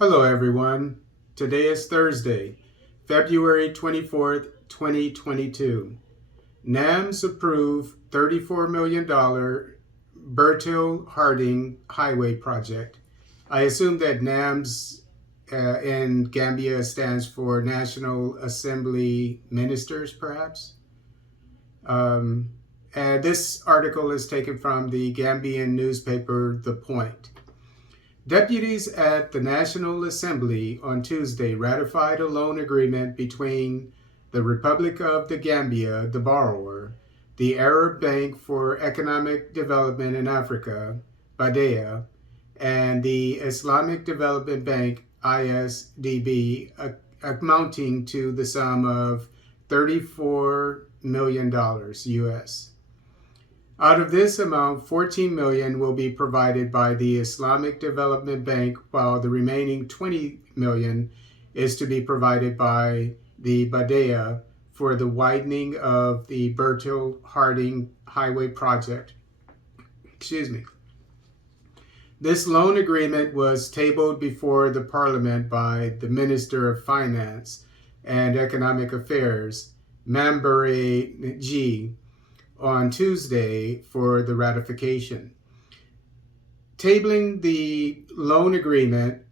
Hello, everyone. Today is Thursday, February 24th, 2022. NAMS approved $34 million Bertil Harding Highway Project. I assume that NAMS in Gambia stands for National Assembly Ministers, perhaps. This article is taken from the Gambian newspaper The Point. Deputies at the National Assembly on Tuesday ratified a loan agreement between the Republic of the Gambia, the borrower, the Arab Bank for Economic Development in Africa, BADEA, and the Islamic Development Bank, ISDB, amounting to the sum of $34 million US. Out of this amount, $14 million will be provided by the Islamic Development Bank, while the remaining $20 million is to be provided by the BADEA for the widening of the Bertil Harding Highway project. This loan agreement was tabled before the Parliament by the Minister of Finance and Economic Affairs, Mambere G, on Tuesday for the ratification. Tabling the loan agreement,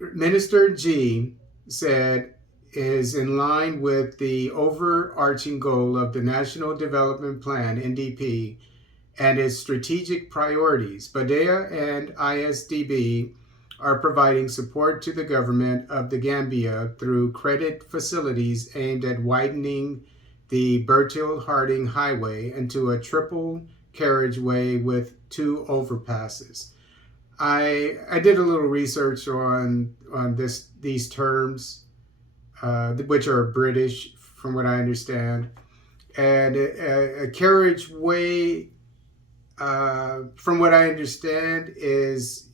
Minister G said is in line with the overarching goal of the National Development Plan, NDP, and its strategic priorities. BADEA and ISDB are providing support to the government of the Gambia through credit facilities aimed at widening the Bertil Harding Highway into a triple carriageway with 2 overpasses. I did a little research on these terms, which are British, from what I understand, and a carriageway, from what I understand, is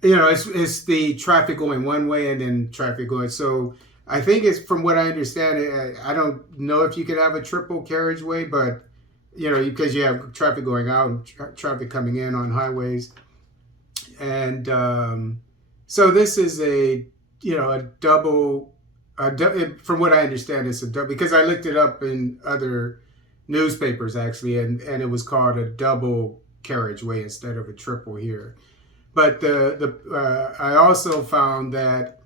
it's the traffic going one way and then traffic going. So I think it's, from what I understand, I don't know if you could have a triple carriageway, but because you have traffic going out and traffic coming in on highways, and so this is a double. From what I understand, it's a double, because I looked it up in other newspapers actually, and it was called a double carriageway instead of a triple here. But I also found that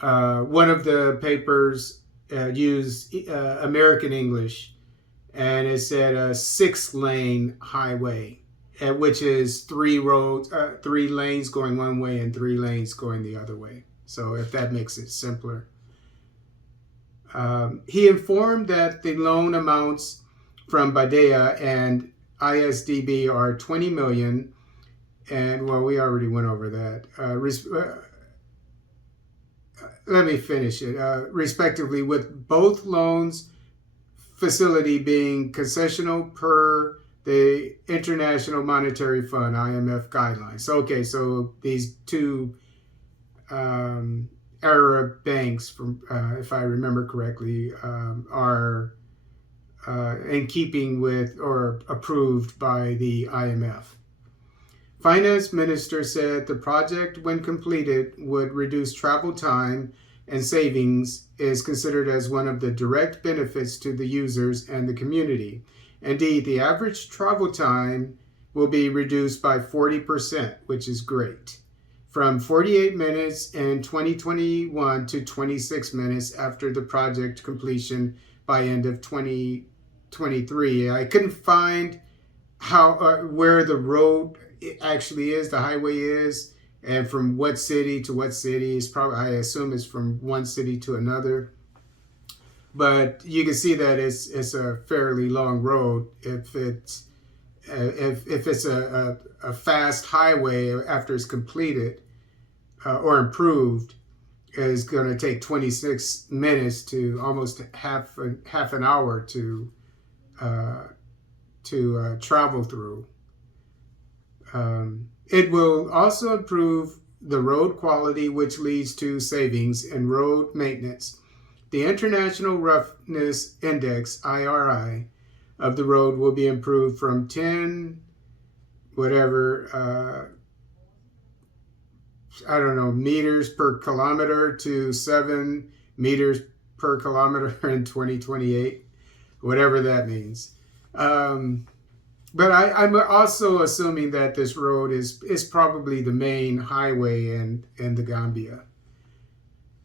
one of the papers used American English, and it said a 6-lane highway, which is 3 lanes going one way and 3 lanes going the other way. So if that makes it simpler. He informed that the loan amounts from BADEA and ISDB are $20 million. And well, we already went over that. Let me finish it. Respectively, with both loans facility being concessional per the International Monetary Fund, IMF guidelines. Okay, so these 2 Arab banks, from if I remember correctly, are in keeping with or approved by the IMF. Finance Minister said the project, when completed, would reduce travel time and savings, is considered as one of the direct benefits to the users and the community. Indeed, the average travel time will be reduced by 40%, which is great, from 48 minutes in 2021 to 26 minutes after the project completion by end of 2023. I couldn't find where the road actually is, the highway is, and from what city to what city. Is probably, I assume it's from one city to another, but you can see that it's a fairly long road. If it's a fast highway after it's completed or improved, is going to take 26 minutes to almost half an hour to travel through. It will also improve the road quality, which leads to savings in road maintenance. The International Roughness Index, IRI, of the road will be improved from 10 whatever I don't know, meters per kilometer to 7 meters per kilometer in 2028, whatever that means. But I'm also assuming that this road is probably the main highway in the Gambia.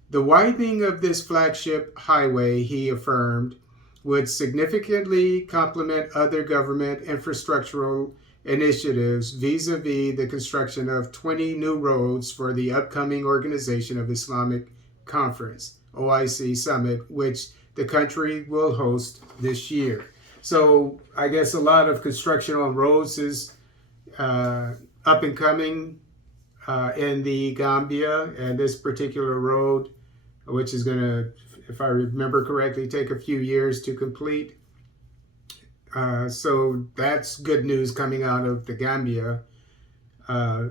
The widening of this flagship highway, he affirmed, would significantly complement other government infrastructural initiatives vis-a-vis the construction of 20 new roads for the upcoming Organization of Islamic Conference, OIC Summit, which the country will host this year. So I guess a lot of construction on roads is up and coming in the Gambia, and this particular road, which is going to, if I remember correctly, take a few years to complete. So that's good news coming out of the Gambia,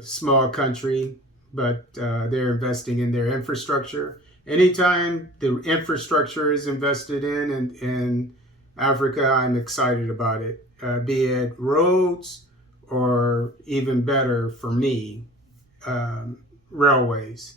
small country, but they're investing in their infrastructure. Anytime the infrastructure is invested in Africa, I'm excited about it, be it roads or even better for me, railways.